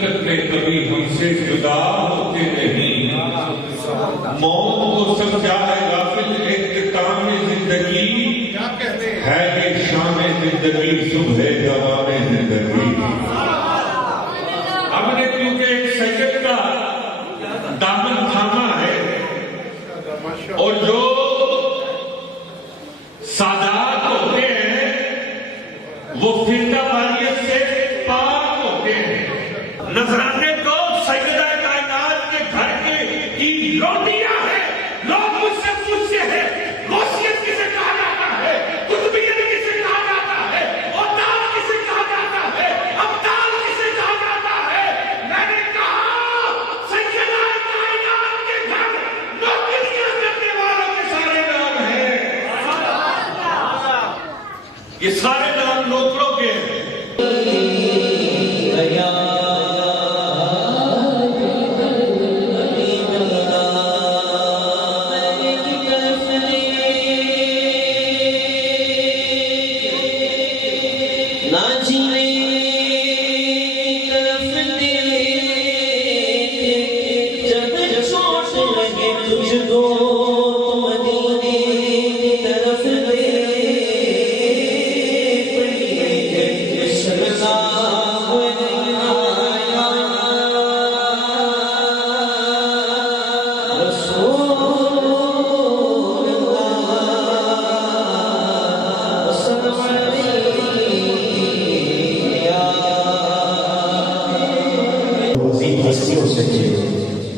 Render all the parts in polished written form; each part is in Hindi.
हकीकत में कभी हमसे जुदा होते नहीं। मौत को समझा है गाफिल इख्तिताम जिंदगी, क्या कहते है ये शान जिंदगी सुबह जवान जिंदगी। हमने क्योंकि एक सजद का दामन थामा है और जो सादात होते हैं वो फिरका वारियत से पाक होते हैं। नजराने को सैयदा कायनात के घर की रोटियां हैं। लोग मुझसे पूछते हैं गौसियत किसे कहा जाता है, कुतुबियत किसे कहा जाता है, औतार किसे कहा जाता है, अब्दाल किसे कहा जाता है। मैंने कहा सैयदा कायनात के घर नौकरियां करने वालों के सारे नाम हैं। ये सारे नाम नौकरों के हैं।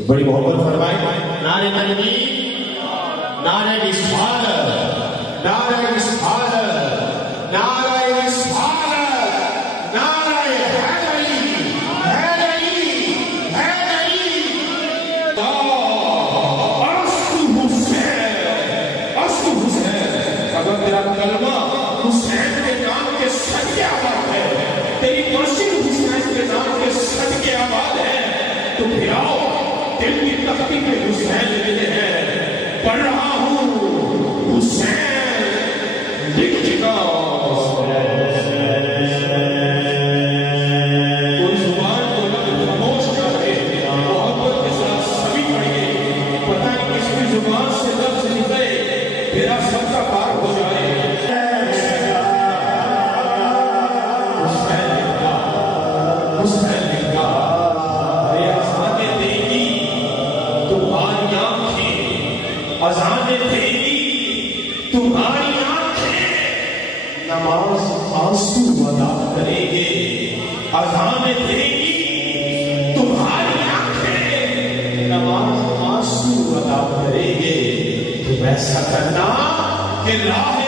बड़ी मोहब्बत फरमाए। नारे तकबीर, नारे रिसालत, नारे रिसालत, नारे रिसालत, नारे हैदरी, हैदरी, हैदरी। अस्सु हुसैन, अस्सु हुसैन। अगर तेरा कलमा हुसैन के नाम के सदके आबाद है, तेरी मस्जिद हुसैन के नाम के सदके आबाद है, तो फिर आओ दिल की तख्ती पे हुसैन लिखे हैं। पढ़ रहा हूँ हुसैन लिख चुका। कोई जुबान को खामोश कर दे, मोहब्बत के साथ सभी पढ़िए। पता नहीं किसकी जुबान से लफ्ज निकले मेरा सबका पार हो जाए। हुसैन लिखा, हुसैन लिखा। अज़ाने देगी तुम्हारी आंखें, नमाज आंसू अदा करेंगे। अज़ाने देगी तुम्हारी आंखें, नमाज आंसू अदा करेंगे। तुम ऐसा करना कि राह